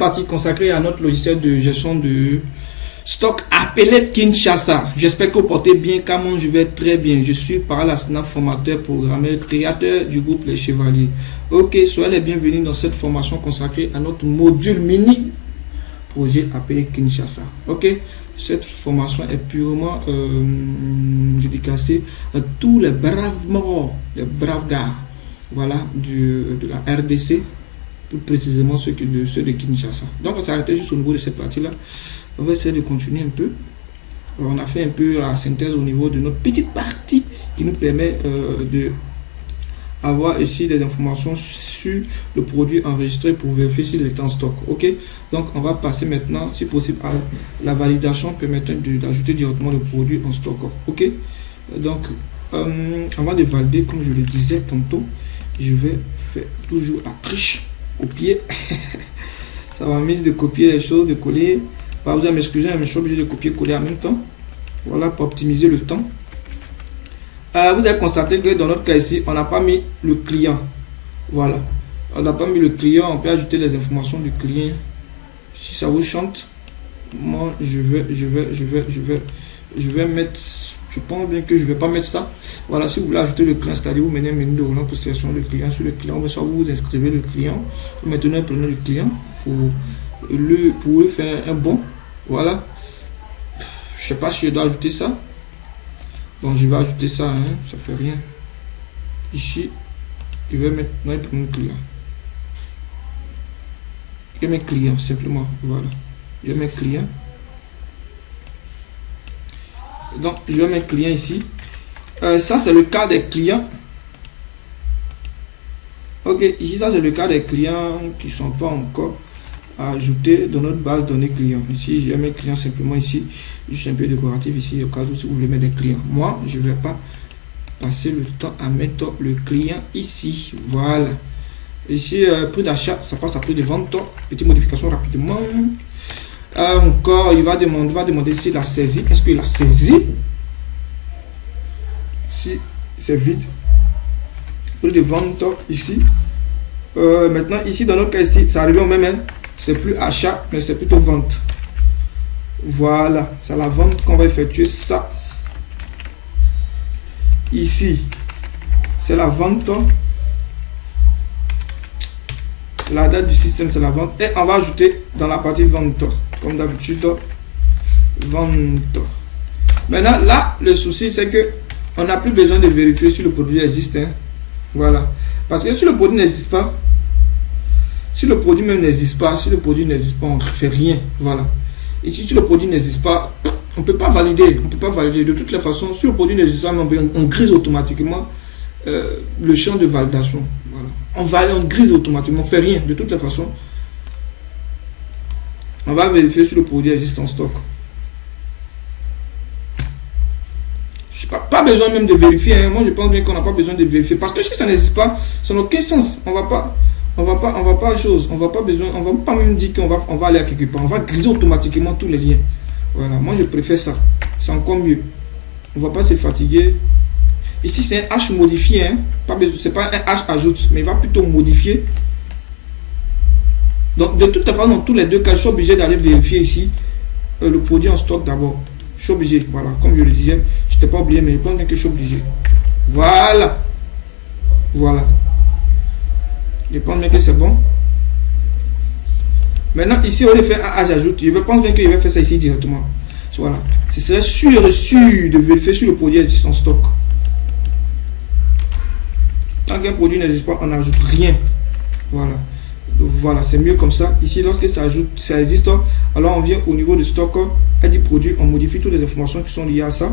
partie consacrée à notre logiciel de gestion de stock appelé Kinshasa. J'espère que vous portez bien, car moi je vais très bien. Je suis Parla Snap, formateur, programmeur, créateur du groupe Les Chevaliers. Ok, soyez les bienvenus dans cette formation consacrée à notre module mini projet appelé Kinshasa. Ok, cette formation est purement dédicacée à tous les braves morts, les braves gars, voilà, de la RDC, plus précisément ceux de Kinshasa. Donc on s'est arrêté juste au niveau de cette partie-là. On va essayer de continuer un peu. Alors, on a fait un peu la synthèse au niveau de notre petite partie qui nous permet de avoir ici des informations sur le produit enregistré pour vérifier s'il est en stock. Ok, donc on va passer maintenant, si possible, à la validation permettant d'ajouter directement le produit en stock. Ok, donc avant de valider, comme je le disais tantôt, je vais faire toujours la triche, copier. Ça va mise de copier les choses, de coller. Pas vous m'excuser, mais je suis obligé de copier-coller en même temps. Voilà, pour optimiser le temps. Vous allez constater que dans notre cas ici, on n'a pas mis le client. Voilà. On n'a pas mis le client. On peut ajouter les informations du client. Si ça vous chante, moi je vais mettre. Je pense bien que je ne vais pas mettre ça. Voilà, si vous voulez ajouter le client, c'est-à-dire vous menez un menu de roulement pour sélectionner le client. Sur le client, soit vous inscrivez le client. Vous mettez un prénom du client pour lui faire un bon. Voilà. Je ne sais pas si je dois ajouter ça. Donc je vais ajouter ça, hein, ça fait rien. Ici, je vais mettre mon client. Je mets client simplement. Voilà. Je mets client. Donc je vais mettre client ici. Ça c'est le cas des clients. Ok, ici ça c'est le cas des clients qui ne sont pas encore ajouter dans notre base de données clients. Ici, j'ai mes clients simplement ici. Juste un peu décoratif ici, au cas où si vous voulez mettre des clients. Moi, je ne vais pas passer le temps à mettre le client ici. Voilà. Ici, prix d'achat, ça passe à prix de vente. Petite modification rapidement. Encore, il va demander si la saisie. Est-ce qu'il a saisi? Si c'est vide. Prix de vente ici. Maintenant, ici, dans notre cas ici, ça arrive au même. Hein. C'est plus achat, mais c'est plutôt vente. Voilà, c'est la vente qu'on va effectuer ça. Ici, c'est la vente. La date du système, c'est la vente. Et on va ajouter dans la partie vente, comme d'habitude, vente. Maintenant, là, le souci, c'est que on n'a plus besoin de vérifier si le produit existe. Hein. Voilà. Parce que si le produit n'existe pas, si le produit même n'existe pas, on ne fait rien. Voilà. Et si le produit n'existe pas, on ne peut pas valider. On peut pas valider. De toutes les façons, si le produit n'existe pas, on grise automatiquement le champ de validation. Voilà. On grise automatiquement. On ne fait rien. De toutes les façons, on va vérifier si le produit existe en stock. Pas besoin même de vérifier. Hein. Moi, je pense bien qu'on n'a pas besoin de vérifier. Parce que si ça n'existe pas, ça n'a aucun sens. On va pas même dire qu'on va aller à quelque part. On va griser automatiquement tous les liens. Voilà, moi je préfère ça. C'est encore mieux. On va pas se fatiguer. Ici c'est un H modifié. Hein. C'est pas un H ajoute, mais il va plutôt modifier. Donc de toute façon, dans tous les deux cas, je suis obligé d'aller vérifier ici le produit en stock d'abord. Je suis obligé. Voilà, comme je le disais, je n'étais pas oublié, mais je pense que je suis obligé. Voilà. Voilà. Je pense bien que c'est bon. Maintenant, ici, on va faire un H ajoute. Je pense bien qu'il va faire ça ici directement. Voilà. Ce serait sûr de vérifier si le produit existe en stock. Tant qu'un produit n'existe pas, on n'ajoute rien. Voilà. Voilà, c'est mieux comme ça. Ici, lorsque ça existe, alors on vient au niveau de stock, et du produit, on modifie toutes les informations qui sont liées à ça.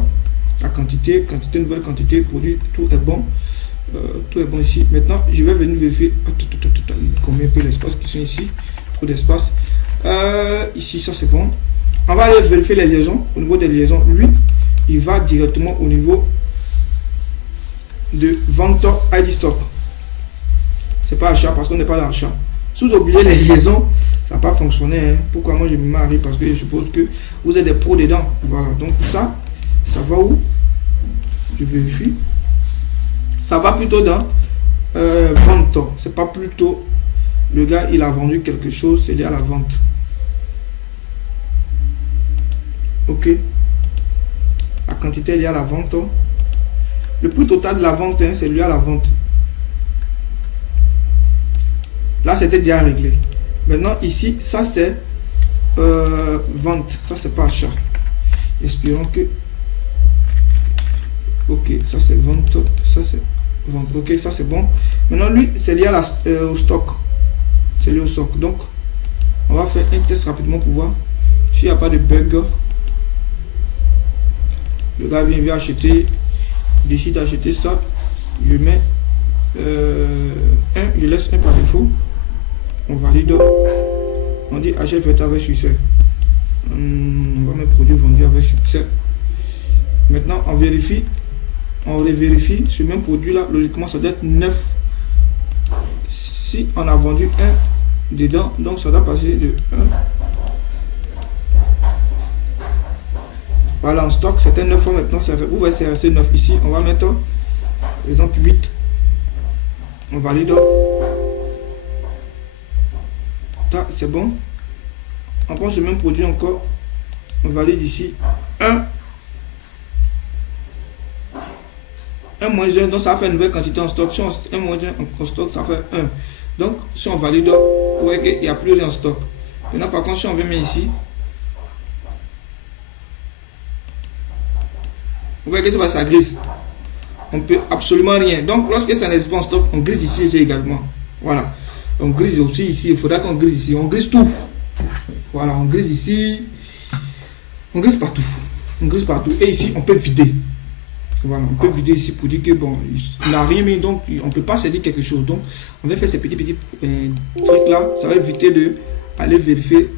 La quantité, nouvelle quantité, produit, tout est bon. Tout est bon ici. Maintenant, je vais venir vérifier combien peu l'espace qui sont ici. Trop d'espace. Ici, ça c'est bon. On va aller vérifier les liaisons. Au niveau des liaisons, lui, il va directement au niveau de vente ID stock. C'est pas achat parce qu'on n'est pas dans l'achat. Si vous oubliez les liaisons, ça n'a pas fonctionné. Hein. Pourquoi moi je me marie? Parce que je suppose que vous êtes des pros dedans. Voilà. Donc ça va où? Je vérifie. Ça va plutôt dans vente. C'est pas plutôt Le gars, il a vendu quelque chose, c'est lié à la vente. Ok. La quantité est liée à la vente. Le prix total de la vente, hein, c'est lié à la vente. Là, c'était déjà réglé. Maintenant, ici, ça c'est vente. Ça, c'est pas achat. Espérons que... Ok, ça c'est vente. Ça c'est vente. Ok, ça c'est bon. Maintenant, lui, c'est lié à au stock. C'est lié au stock. Donc, on va faire un test rapidement pour voir s'il n'y a pas de bug. Le gars vient acheter, décide d'acheter ça. Je mets je laisse un par défaut. On valide. On dit achète fait avec succès. On va mettre produit vendu avec succès. Maintenant, on vérifie. On revérifie. Ce même produit là, logiquement, ça doit être 9. Si on a vendu un dedans, donc ça doit passer de 1. Voilà, en stock, c'était 9 fois maintenant. Vous voyez, c'est resté 9 ici. On va mettre, exemple, 8. On valide. C'est bon. On prend ce même produit encore. On valide ici 1. 1 moins 1, donc ça va faire une nouvelle quantité en stock. Si on 1 moins 1 en stock, ça fait 1. Donc, si on valide, vous voyez qu'il n'y a plus rien en stock. Maintenant, par contre, si on vient mettre ici, vous voyez que ça grise. On peut absolument rien. Donc, lorsque ça n'est pas en stock, on grise ici également. Voilà. On grise aussi ici. Il faudra qu'on grise ici. On grise tout. Voilà, on grise ici. On grise partout. On grise partout. Et ici, on peut vider. Voilà, on peut vider ici pour dire que bon, il n'a rien mis, donc on ne peut pas se dire quelque chose. Donc, on va faire ces petits trucs là. Ça va éviter de aller vérifier.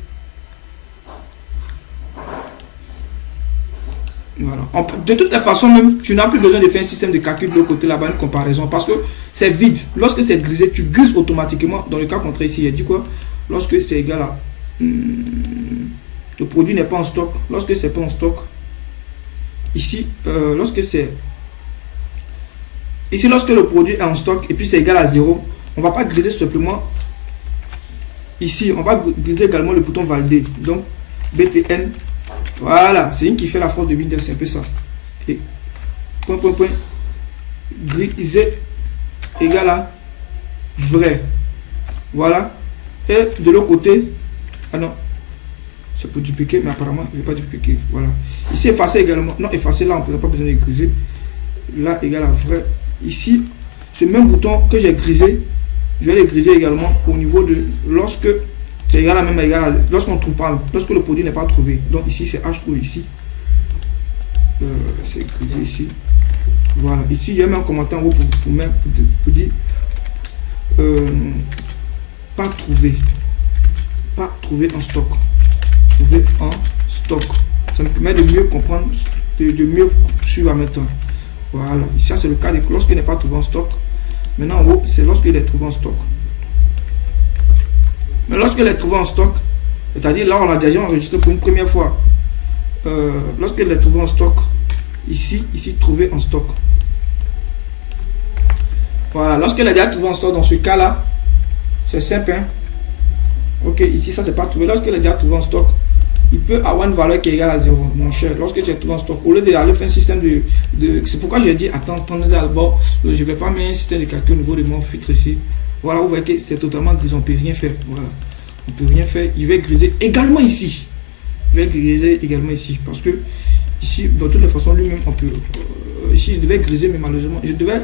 Voilà. De toute façon, même, tu n'as plus besoin de faire un système de calcul de l'autre côté là-bas, une comparaison, parce que c'est vide. Lorsque c'est grisé, tu grises automatiquement. Dans le cas contraire ici, il dit quoi? Lorsque c'est égal à le produit n'est pas en stock. Lorsque c'est pas en stock, ici, lorsque c'est ici, lorsque le produit est en stock et puis c'est égal à 0, on va pas griser simplement. Ici, on va griser également le bouton valider. Donc, BTN. Voilà, c'est une qui fait la force de Windows, c'est un peu ça. Et point, griser égal à vrai. Voilà. Et de l'autre côté, ah non, c'est pour dupliquer, mais apparemment, je ne vais pas dupliquer. Voilà. Ici, effacer également. Non, effacer là, on n'a pas besoin de griser. Là, égal à vrai. Ici, ce même bouton que j'ai grisé, je vais le griser également au niveau de lorsque c'est égal à même égal à lorsqu'on trouve pas, lorsque le produit n'est pas trouvé. Donc ici, c'est H trouve ici. C'est grisé ici. Voilà. Ici, j'ai mis un commentaire en haut pour dire pas trouvé. Pas trouvé en stock. Trouvé en stock. Ça me permet de mieux comprendre, de mieux suivre en même temps. Voilà. Ici, ça c'est le cas de lorsqu'il n'est pas trouvé en stock. Maintenant, en haut, c'est lorsqu'il est trouvé en stock. Mais lorsqu'il est trouvé en stock, c'est-à-dire là, on l'a déjà enregistré pour une première fois. Lorsqu'il est trouvé en stock, ici, trouvé en stock. Voilà. Lorsqu'il est déjà trouvé en stock, dans ce cas-là, c'est simple. Hein? Ok, ici, ça c'est pas trouvé. Lorsqu'il est déjà trouvé en stock, il peut avoir une valeur qui est égale à 0, mon cher. Lorsque tu es trouvé en stock, au lieu d'aller faire un système de c'est pourquoi j'ai dit, attendez d'abord, je ne vais pas mettre un système de calcul au niveau de mon filtre ici. Voilà, vous voyez que c'est totalement gris, on ne peut rien faire. Voilà, on peut rien faire. Il va griser également ici. Il va griser également ici. Parce que ici, de toutes les façons, lui-même, on peut. Ici, je devais griser, mais malheureusement, je devais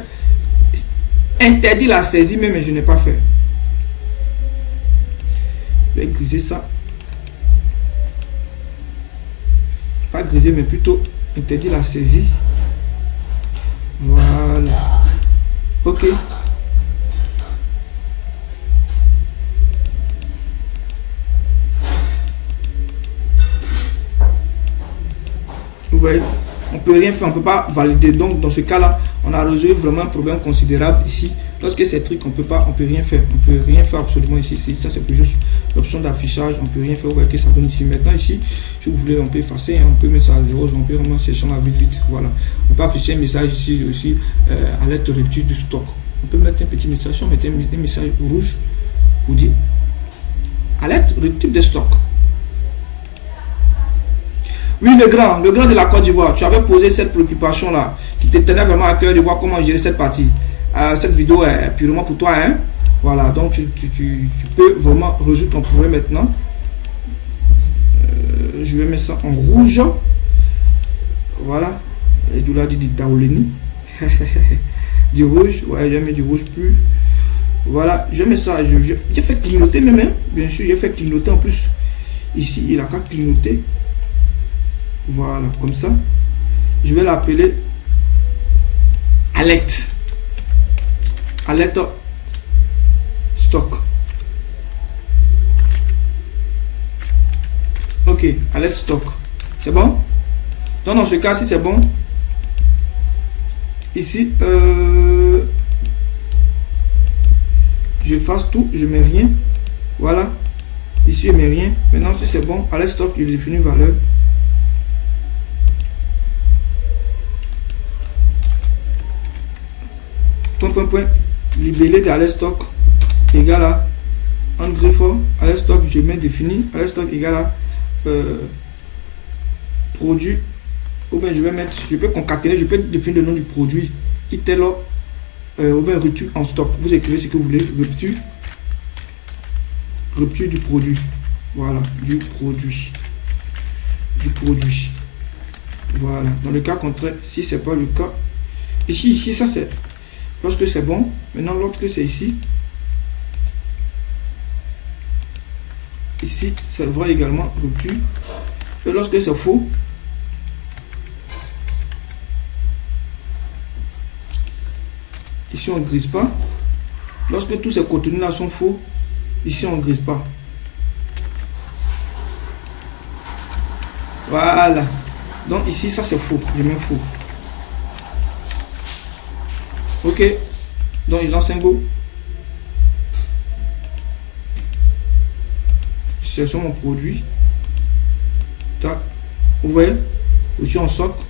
interdire la saisie, mais je n'ai pas fait. Je vais griser ça. Pas griser, mais plutôt interdire la saisie. Voilà. Ok. Vous voyez, on peut rien faire, on peut pas valider. Donc dans ce cas là, on a résolu vraiment un problème considérable ici. Lorsque ces trucs, on peut rien faire, on peut rien faire absolument ici. Ça c'est juste l'option d'affichage, on peut rien faire. Vous voyez que ça donne ici. Maintenant ici, si vous voulez, on peut effacer, on peut mettre ça à 0, on peut vraiment chercher la vite. Voilà, on peut afficher un message ici aussi, alerte rupture du stock. On peut mettre un petit message, si on met un message rouge, pour dire alerte rupture de stock. Oui, le grand de la Côte d'Ivoire, tu avais posé cette préoccupation là qui te tenait vraiment à cœur de voir comment gérer cette partie. Cette vidéo est purement pour toi, hein. Voilà, donc tu peux vraiment résoudre ton problème maintenant. Je vais mettre ça en rouge. Voilà. Et du lait dit Daouleni. Du rouge. Ouais, j'ai mis du rouge plus. Voilà, je mets ça. J'ai fait clignoter même. Hein. Bien sûr, j'ai fait clignoter en plus. Ici, il a qu'à clignoter. Voilà, comme ça. Je vais l'appeler alerte. Alerte stock. Ok, alerte stock. C'est bon? Donc dans ce cas, si c'est bon, ici, j'efface tout, je mets rien. Voilà. Ici, je mets rien. Maintenant, si c'est bon, alerte stock, je définis une valeur. Point. Libellé d'alerte stock égale à en griffe alerte stock, je mets défini alerte stock égale à produit, ou bien je peux concaténer, je peux définir le nom du produit itel ou bien rupture en stock. Vous écrivez ce que vous voulez, rupture du produit. Voilà, du produit. Voilà, dans le cas contraire, si c'est pas le cas, ici ça c'est lorsque c'est bon. Maintenant l'autre que c'est ici c'est vrai également rupture. Et lorsque c'est faux, ici on ne grise pas. Lorsque tous ces contenus là sont faux, ici on ne grise pas. Voilà, donc ici ça c'est faux, je mets faux. Ok, donc il lance un go. C'est sur mon produit. Tac. Vous voyez, je suis en socle.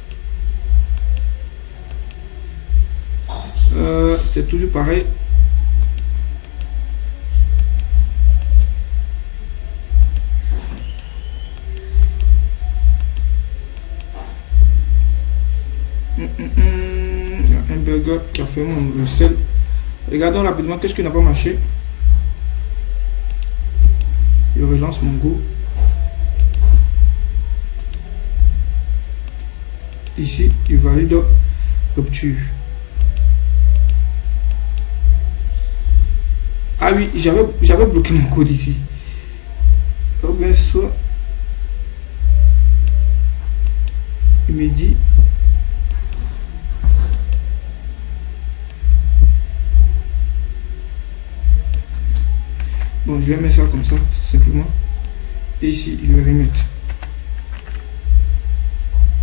C'est toujours pareil. Un burger qui a fait le sel. Regardons rapidement qu'est-ce qui n'a pas marché. Je relance mon go. Ici, il valide rupture. Ah oui, j'avais bloqué mon code ici. Oh bien soit, il me dit bon, je vais mettre ça comme ça, simplement. Et ici, je vais remettre.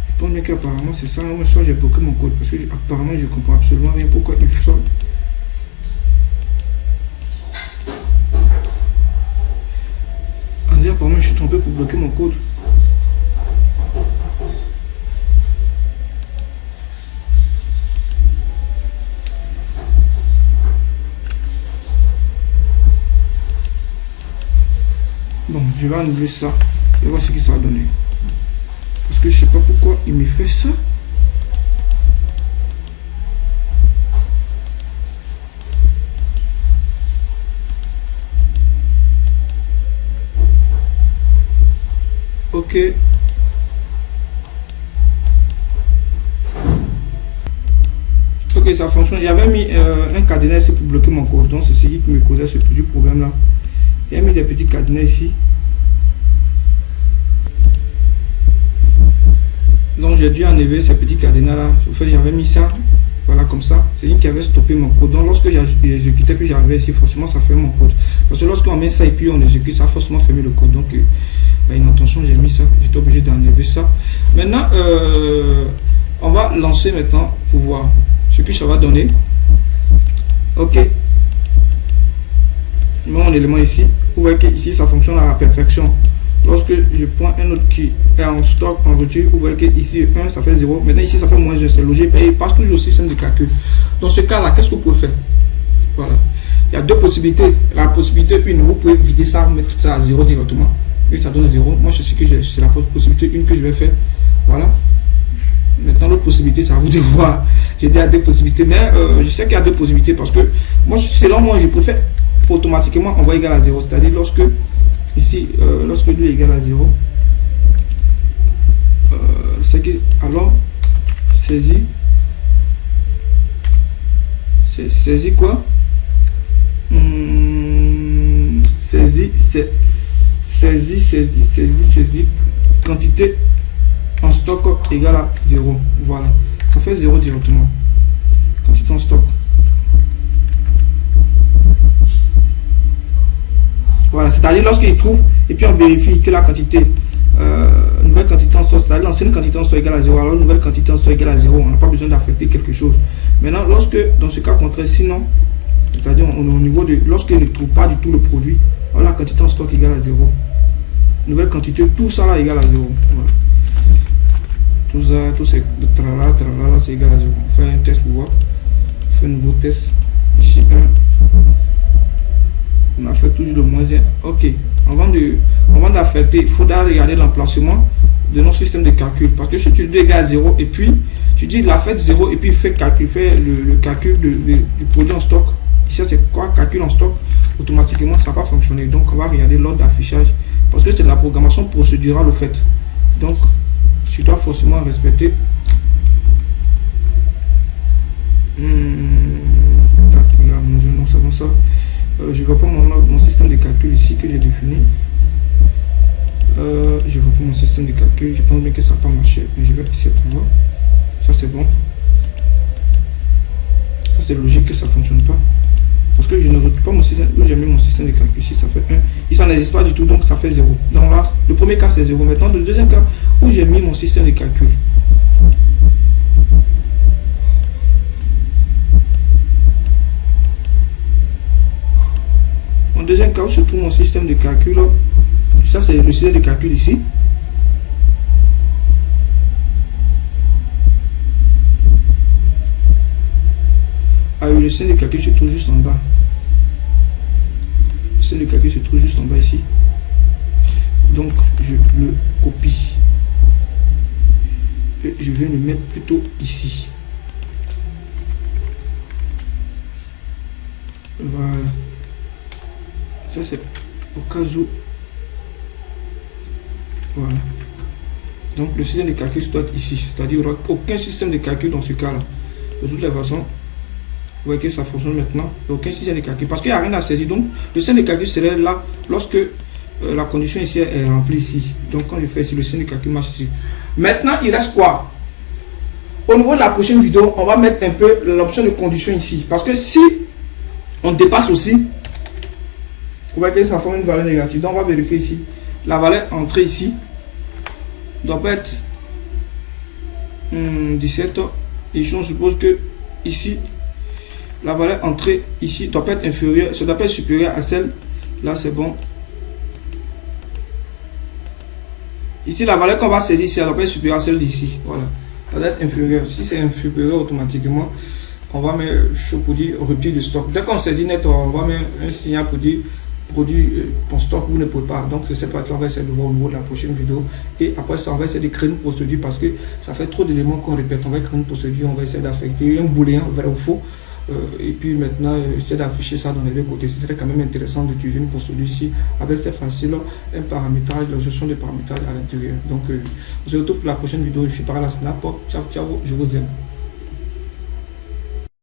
Je pense bien qu'apparemment c'est ça. Moi, soit j'ai bloqué mon code parce que apparemment je comprends absolument rien pourquoi il fait ça. Apparemment, je suis trompé pour bloquer mon code. Bon, je vais annuler ça et voir ce que ça a donné. Parce que je sais pas pourquoi il me fait ça. Ok. Ok, ça fonctionne. Il y avait mis un cadenas ici pour bloquer mon code. Donc c'est ce qui me causait ce petit problème là. Il y a mis des petits cadenas ici. Donc j'ai dû enlever ces petits cadenas là. En fait, j'avais mis ça. Voilà, comme ça. C'est lui qui avait stoppé mon code. Donc lorsque j'exécutais, puis j'arrivais ici, forcément ça fait mon code. Parce que lorsqu'on met ça et puis on exécute, ça a forcément fermé le code. Donc une attention, j'ai mis ça. J'étais obligé d'enlever ça. Maintenant, on va lancer maintenant pour voir ce que ça va donner. Ok. Mon élément ici. Vous voyez que ici ça fonctionne à la perfection. Lorsque je prends un autre qui est en stock, en rupture, vous voyez que ici 1 ça fait 0. Maintenant ici ça fait moins 1, c'est logique. Et il passe toujours au système de calcul. Dans ce cas là, qu'est-ce que vous pouvez faire? Voilà. Il y a deux possibilités. La possibilité une, vous pouvez vider ça, mettre tout ça à 0 directement. Et ça donne 0. Moi, je sais que c'est la possibilité une que je vais faire. Voilà. Maintenant, l'autre possibilité, c'est à vous de voir. J'ai dit à deux possibilités, mais je sais qu'il y a deux possibilités parce que moi, selon moi, je préfère automatiquement envoyer égal à 0. C'est-à-dire lorsque, ici, lorsque lui est égal à 0, c'est que, alors, saisis quoi? Saisis quantité en stock égale à 0. Voilà, ça fait 0 directement. Quantité en stock. Voilà, c'est-à-dire lorsqu'il trouve et puis on vérifie que la quantité nouvelle quantité en stock, c'est-à-dire l'ancienne quantité en stock égale à 0, alors nouvelle quantité en stock égale à 0, on n'a pas besoin d'affecter quelque chose. Maintenant, lorsque dans ce cas contraire, sinon, c'est-à-dire on est au niveau de lorsqu'il ne trouve pas du tout le produit, alors la quantité en stock égale à 0. Nouvelle quantité, tout ça là égale à 0. Voilà. Tout ça, tout c'est tralala, c'est égal à 0. On fait un test pour voir. On fait un nouveau test. Ici 1. On a fait toujours le moins 1. Ok. Avant d'affecter, il faudra regarder l'emplacement de notre système de calcul. Parce que si tu dis égal à 0 et puis tu dis la fête 0 et puis fait le calcul du produit en stock. Ici c'est quoi calcul en stock? Automatiquement ça va pas fonctionner. Donc on va regarder l'ordre d'affichage. Parce que c'est de la programmation procédurale au fait. Donc tu dois forcément respecter. Non, ça, non, ça. Je reprends mon système de calcul ici que j'ai défini. Je reprends mon système de calcul. Je pense bien que ça n'a pas marché, mais je vais essayer pour voir. Ça c'est bon. Ça c'est logique que ça ne fonctionne pas. Parce que je ne retrouve pas mon système. Où j'ai mis mon système de calcul ici, ça fait 1. Il ça n'existe pas du tout, donc ça fait 0. Donc là, le premier cas c'est 0. Maintenant, le deuxième cas où j'ai mis mon système de calcul. Mon deuxième cas où se trouve mon système de calcul. Ça c'est le système de calcul ici. Ah oui, le système de calcul se trouve juste en bas. Le système de calcul se trouve juste en bas ici. Donc je le copie. Et je vais le mettre plutôt ici. Voilà. Ça c'est au cas où. Voilà. Donc le système de calcul doit être ici. C'est-à-dire qu'il n'y aura aucun système de calcul dans ce cas-là. De toutes les façons, vous voyez que ça fonctionne maintenant. Il n'y a aucun système de calcul. Parce qu'il n'y a rien à saisir. Donc le système de calcul serait là lorsque la condition ici est remplie ici. Donc quand je fais ici, le système de calcul marche ici. Maintenant, il reste quoi? Au niveau de la prochaine vidéo, on va mettre un peu l'option de condition ici. Parce que si on dépasse aussi, vous voyez que ça forme une valeur négative. Donc on va vérifier ici. La valeur entrée ici doit pas être 17. Ici on suppose que ici la valeur entrée ici doit pas être inférieure, ça doit pas être supérieur à celle là, c'est bon. Ici la valeur qu'on va saisir ici, elle doit pas être supérieure à celle d'ici. Voilà, ça doit être inférieur. Si c'est inférieur, automatiquement on va mettre chaud pour dire rupture de stock. Dès qu'on saisit net, on va mettre un signal pour dire produit ton stock, vous ne pouvez pas. Donc c'est cette partie on va essayer de voir au niveau de la prochaine vidéo. Et après ça, on va essayer de créer une procédure parce que ça fait trop d'éléments qu'on répète. On va créer une procédure, on va essayer d'affecter un booléen vrai ou faux. Et puis maintenant, essayer d'afficher ça dans les deux côtés. Ce serait quand même intéressant d'utiliser une procédure ici avec c'est facile, un paramétrage, la gestion des paramétrages à l'intérieur. Donc on se retrouve pour la prochaine vidéo. Je suis par la Snap. Ciao, ciao, je vous aime.